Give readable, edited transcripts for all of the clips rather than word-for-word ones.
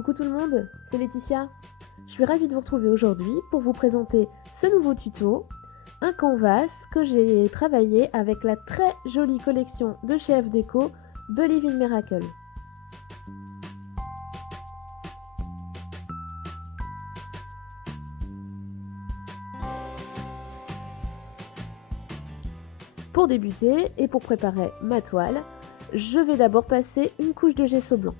Coucou tout le monde, c'est Laetitia. Je suis ravie de vous retrouver aujourd'hui pour vous présenter ce nouveau tuto, un canvas que j'ai travaillé avec la très jolie collection de chez F Déco Believe in Miracle. Pour débuter et pour préparer ma toile, je vais d'abord passer une couche de gesso blanc.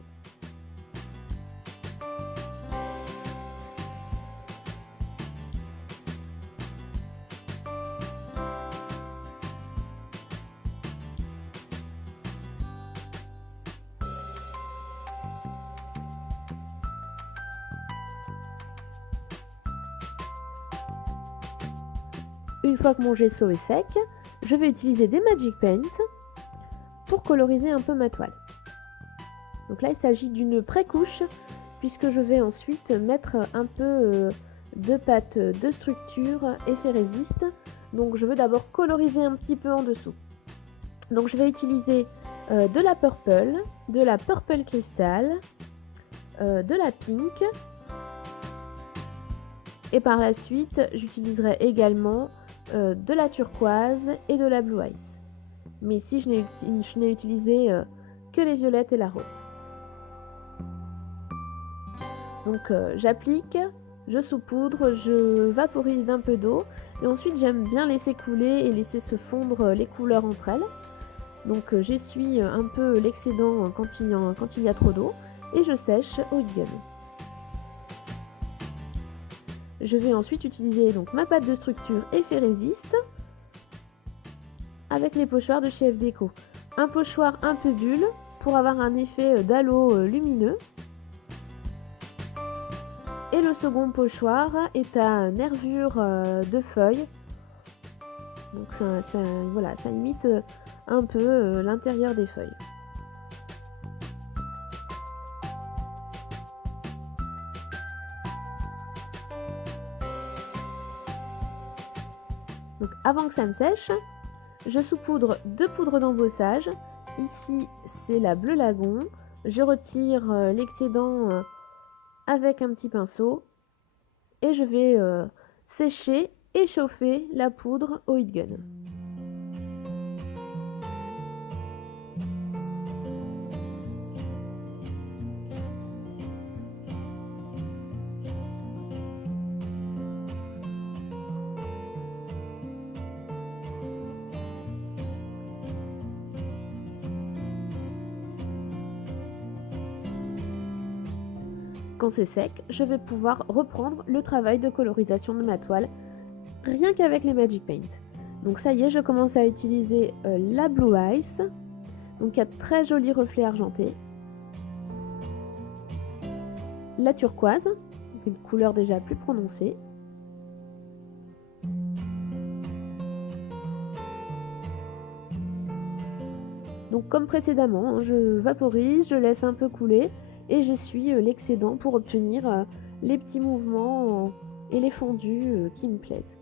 Une fois que mon gesso est sec, je vais utiliser des Magic Paint pour coloriser un peu ma toile. Donc là, il s'agit d'une pré-couche puisque je vais ensuite mettre un peu de pâte de structure effet résiste. Donc je veux d'abord coloriser un petit peu en dessous. Donc je vais utiliser de la purple cristal, de la pink et par la suite j'utiliserai également de la turquoise et de la blue ice. Mais ici je n'ai utilisé que les violettes et la rose. Donc j'applique, je saupoudre, je vaporise d'un peu d'eau et ensuite j'aime bien laisser couler et laisser se fondre les couleurs entre elles. Donc j'essuie un peu l'excédent quand il y a trop d'eau et je sèche au heat gun. Je vais ensuite utiliser donc ma pâte de structure effet résiste avec les pochoirs de chez F Déco. Un pochoir un peu bulle pour avoir un effet d'halo lumineux. Et le second pochoir est à nervure de feuilles. Donc ça imite un peu l'intérieur des feuilles. Donc avant que ça ne sèche, je saupoudre de poudre d'embossage. Ici c'est la Bleu Lagon. Je retire l'excédent avec un petit pinceau et je vais sécher et chauffer la poudre au heat gun. Quand c'est sec, je vais pouvoir reprendre le travail de colorisation de ma toile rien qu'avec les Magic Paint. Donc ça y est, je commence à utiliser la Blue Ice, donc il y a de très jolis reflets argentés, la turquoise, une couleur déjà plus prononcée, donc comme précédemment, je vaporise, je laisse un peu couler et j'essuie l'excédent pour obtenir les petits mouvements et les fondus qui me plaisent.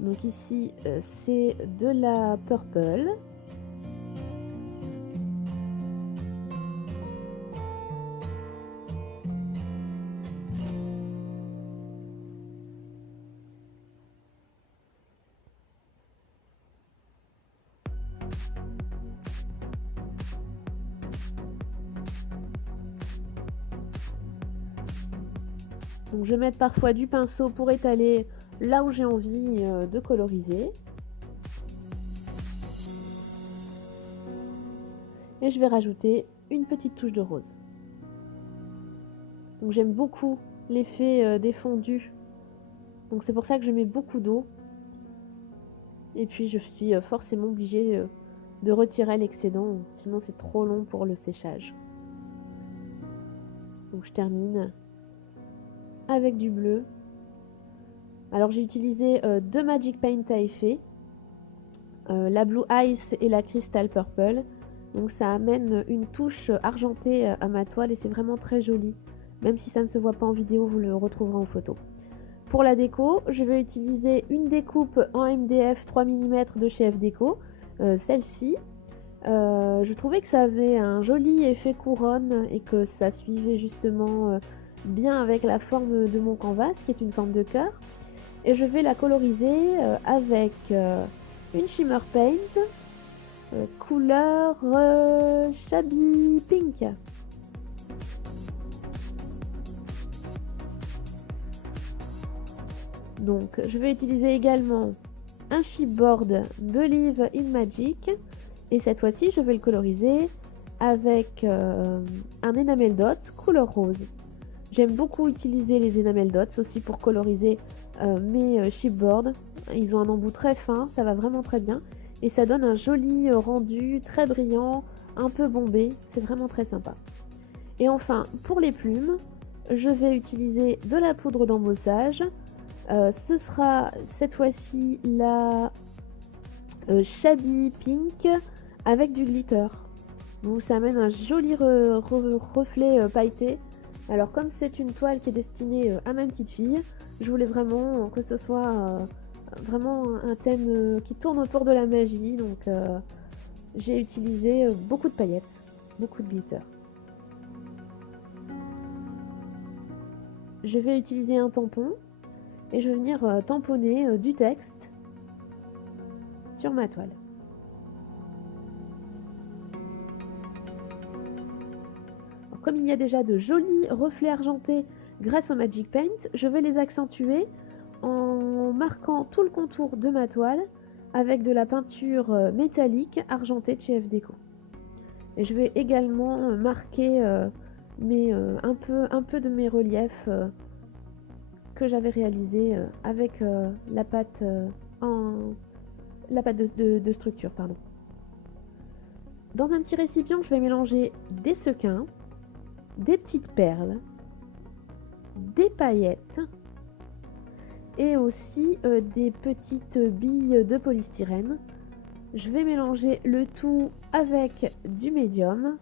Donc ici c'est de la purple. Donc je vais mettre parfois du pinceau pour étaler là où j'ai envie de coloriser. Et je vais rajouter une petite touche de rose. Donc j'aime beaucoup l'effet des fondus. Donc c'est pour ça que je mets beaucoup d'eau. Et puis je suis forcément obligée de retirer l'excédent, sinon c'est trop long pour le séchage. Donc je termine avec du bleu. Alors j'ai utilisé deux Magic Paint à effet, la Blue Ice et la Crystal Purple. Donc ça amène une touche argentée à ma toile et c'est vraiment très joli. Même si ça ne se voit pas en vidéo, vous le retrouverez en photo. Pour la déco, je vais utiliser une découpe en MDF 3 mm de chez F Déco, celle-ci. Je trouvais que ça avait un joli effet couronne et que ça suivait justement bien avec la forme de mon canvas, qui est une forme de cœur. Et je vais la coloriser avec une shimmer paint couleur Shabby Pink. Donc je vais utiliser également un chipboard Believe in Magic et cette fois-ci je vais le coloriser avec un enamel dot couleur rose. J'aime beaucoup utiliser les enamel dots aussi pour coloriser mes chipboards. Ils ont un embout très fin, ça va vraiment très bien et ça donne un joli rendu très brillant, un peu bombé, c'est vraiment très sympa. Et enfin pour les plumes, je vais utiliser de la poudre d'embossage. Ce sera cette fois-ci la Shabby Pink avec du glitter. Donc ça amène un joli reflet pailleté. Alors comme c'est une toile qui est destinée à ma petite fille, je voulais vraiment que ce soit vraiment un thème qui tourne autour de la magie. Donc j'ai utilisé beaucoup de paillettes, beaucoup de glitter. Je vais utiliser un tampon. Et je vais venir tamponner du texte sur ma toile. Alors, comme il y a déjà de jolis reflets argentés grâce au Magic Paint, je vais les accentuer en marquant tout le contour de ma toile avec de la peinture métallique argentée de chez FDeco. Et je vais également marquer un peu de mes reliefs que j'avais réalisé avec la pâte de structure. Pardon. Dans un petit récipient, je vais mélanger des sequins, des petites perles, des paillettes et aussi des petites billes de polystyrène. Je vais mélanger le tout avec du médium.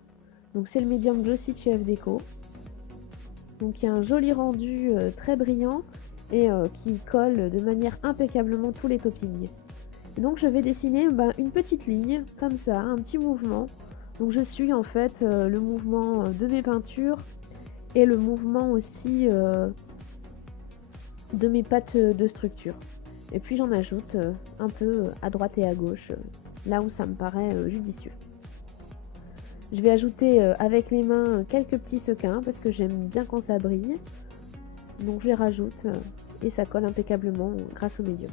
Donc c'est le médium glossy de chez FDeco. Donc il y a un joli rendu très brillant et qui colle de manière impeccablement tous les toppings. Et donc je vais dessiner une petite ligne comme ça, un petit mouvement. Donc je suis en fait le mouvement de mes peintures et le mouvement aussi de mes pâtes de structure. Et puis j'en ajoute un peu à droite et à gauche, là où ça me paraît judicieux. Je vais ajouter avec les mains quelques petits sequins parce que j'aime bien quand ça brille. Donc je les rajoute et ça colle impeccablement grâce au médium.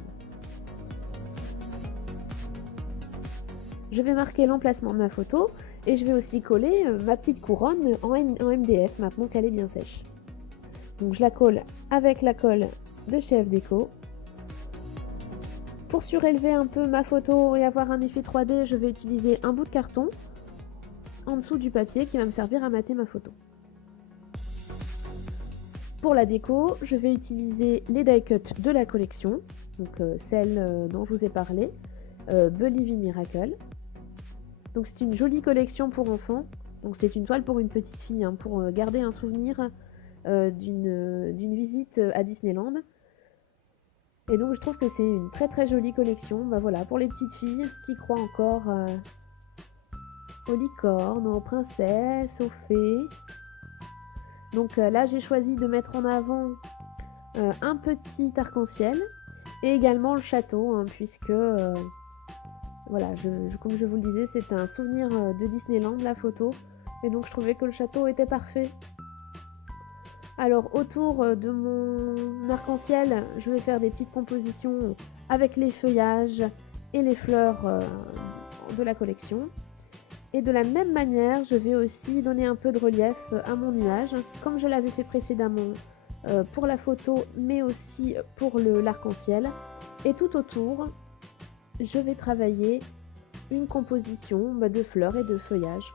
Je vais marquer l'emplacement de ma photo et je vais aussi coller ma petite couronne en MDF maintenant qu'elle est bien sèche. Donc je la colle avec la colle de chez FDeco. Pour surélever un peu ma photo et avoir un effet 3D, je vais utiliser un bout de carton en dessous du papier qui va me servir à mater ma photo. Pour la déco, je vais utiliser les die cuts de la collection, donc celle dont je vous ai parlé, Believe in Miracle. Donc c'est une jolie collection pour enfants, donc c'est une toile pour une petite fille, hein, pour garder un souvenir d'une visite à Disneyland. Et donc je trouve que c'est une très très jolie collection, voilà, pour les petites filles qui croient encore aux licornes, aux princesses, aux fées. Donc là j'ai choisi de mettre en avant un petit arc-en-ciel et également le château, hein, puisque voilà, comme je vous le disais, c'est un souvenir de Disneyland, la photo, et donc je trouvais que le château était parfait. Alors autour de mon arc-en-ciel, je vais faire des petites compositions avec les feuillages et les fleurs de la collection. Et de la même manière, je vais aussi donner un peu de relief à mon nuage, comme je l'avais fait précédemment pour la photo, mais aussi pour l'arc-en-ciel. Et tout autour, je vais travailler une composition de fleurs et de feuillages.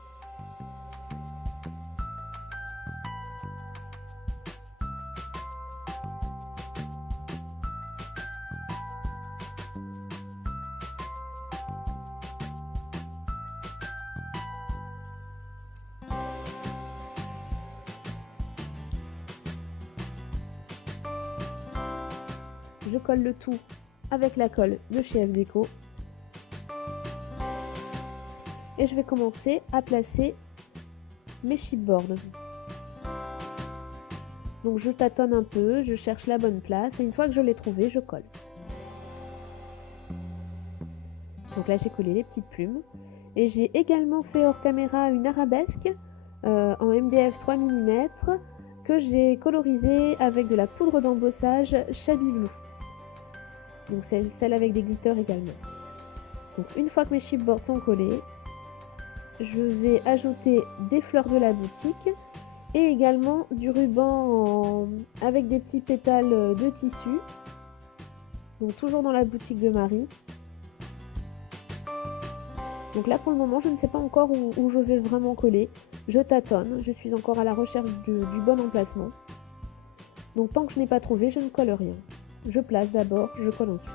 Je colle le tout avec la colle de chez FDeco. et je vais commencer à placer mes chipboards. Donc je tâtonne un peu, je cherche la bonne place et une fois que je l'ai trouvé, je colle. Donc là j'ai collé les petites plumes et j'ai également fait hors caméra une arabesque en MDF 3 mm que j'ai colorisée avec de la poudre d'embossage Shabby Blue. Donc c'est celle avec des glitters également. Donc une fois que mes chipboards sont collés, je vais ajouter des fleurs de la boutique et également du ruban avec des petits pétales de tissu. Donc toujours dans la boutique de Marie. Donc là pour le moment je ne sais pas encore où je vais vraiment coller. Je tâtonne, je suis encore à la recherche du bon emplacement. Donc tant que je n'ai pas trouvé, je ne colle rien. Je place d'abord, je colle ensuite.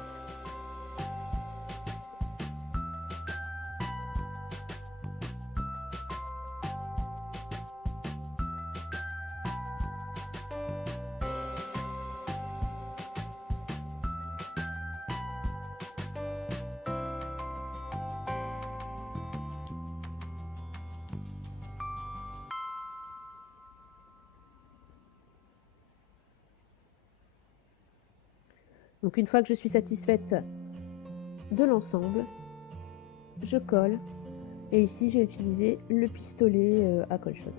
Donc une fois que je suis satisfaite de l'ensemble, je colle. Et ici j'ai utilisé le pistolet à colle chaude.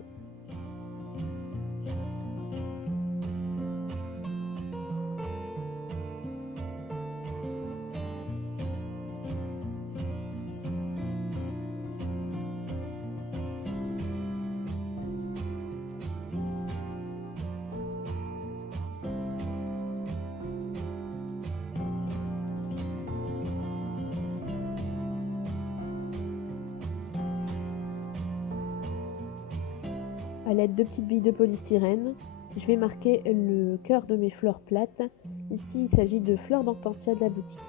À l'aide de petites billes de polystyrène, je vais marquer le cœur de mes fleurs plates. Ici, il s'agit de fleurs d'hortensia de la boutique.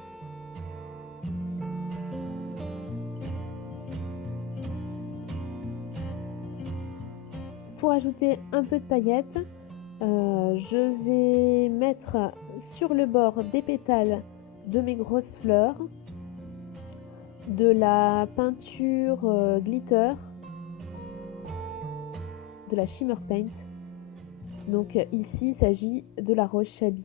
Pour ajouter un peu de paillettes, je vais mettre sur le bord des pétales de mes grosses fleurs de la peinture glitter, de la Shimmer Paint. Donc ici il s'agit de la rose Shabby.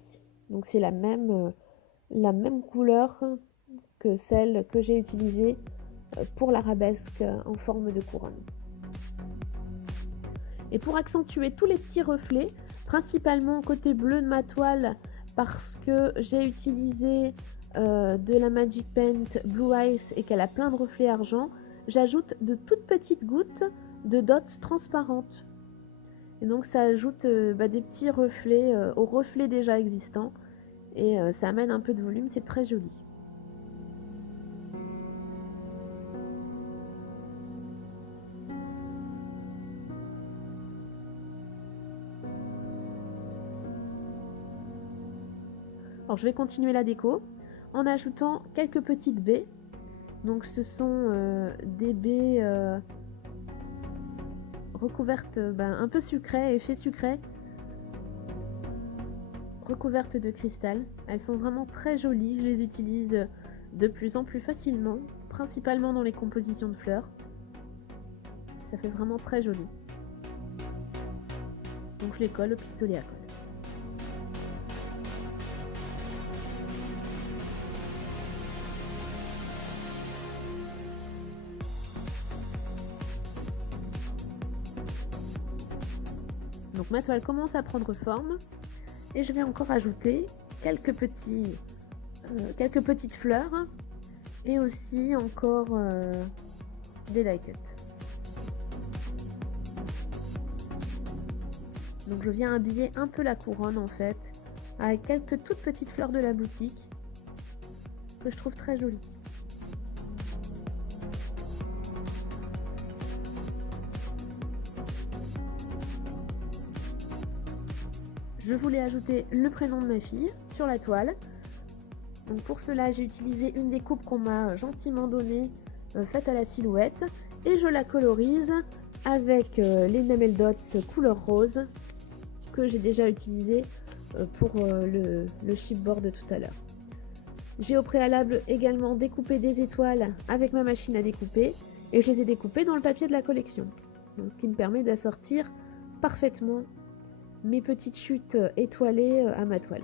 Donc c'est la même couleur que celle que j'ai utilisée pour l'arabesque en forme de couronne. Et pour accentuer tous les petits reflets, principalement côté bleu de ma toile parce que j'ai utilisé de la Magic Paint Blue Ice et qu'elle a plein de reflets argent, j'ajoute de toutes petites gouttes de dots transparentes. Et donc ça ajoute des petits reflets aux reflets déjà existants et ça amène un peu de volume, c'est très joli. Alors je vais continuer la déco en ajoutant quelques petites baies. Donc ce sont des baies recouvertes un peu sucrées, effet sucré, recouvertes de cristal. Elles sont vraiment très jolies, je les utilise de plus en plus facilement, principalement dans les compositions de fleurs. Ça fait vraiment très joli. Donc je les colle au pistolet à colle. Donc ma toile commence à prendre forme et je vais encore ajouter quelques petites fleurs et aussi encore des die cuts. Donc je viens habiller un peu la couronne en fait avec quelques toutes petites fleurs de la boutique que je trouve très jolies. Je voulais ajouter le prénom de ma fille sur la toile. Donc pour cela, j'ai utilisé une découpe qu'on m'a gentiment donnée, faite à la silhouette, et je la colorise avec les Enamel Dots couleur rose que j'ai déjà utilisé pour le chipboard de tout à l'heure. J'ai au préalable également découpé des étoiles avec ma machine à découper et je les ai découpés dans le papier de la collection. Donc, ce qui me permet d'assortir parfaitement mes petites chutes étoilées à ma toile.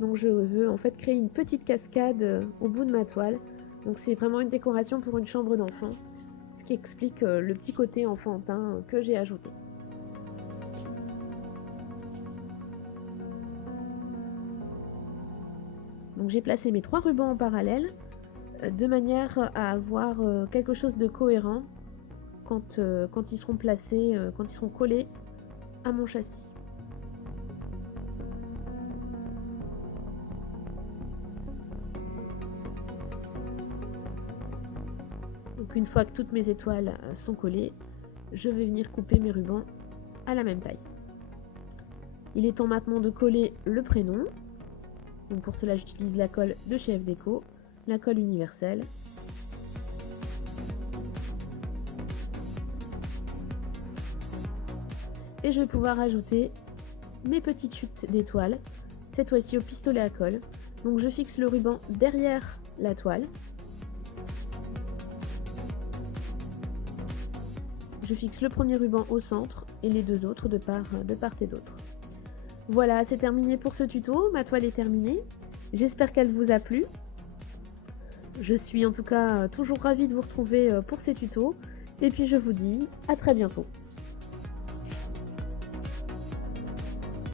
Donc je veux en fait créer une petite cascade au bout de ma toile. Donc c'est vraiment une décoration pour une chambre d'enfant, ce qui explique le petit côté enfantin que j'ai ajouté. Donc j'ai placé mes 3 rubans en parallèle de manière à avoir quelque chose de cohérent quand ils seront placés, quand ils seront collés à mon châssis. Donc une fois que toutes mes étoiles sont collées, je vais venir couper mes rubans à la même taille. Il est temps maintenant de coller le prénom. Donc pour cela, j'utilise la colle de chez FDeco, la colle universelle. Et je vais pouvoir ajouter mes petites chutes d'étoiles, cette fois-ci au pistolet à colle. Donc je fixe le ruban derrière la toile. Je fixe le premier ruban au centre et les 2 autres de part et d'autre. Voilà, c'est terminé pour ce tuto, ma toile est terminée. J'espère qu'elle vous a plu. Je suis en tout cas toujours ravie de vous retrouver pour ces tutos. Et puis je vous dis à très bientôt.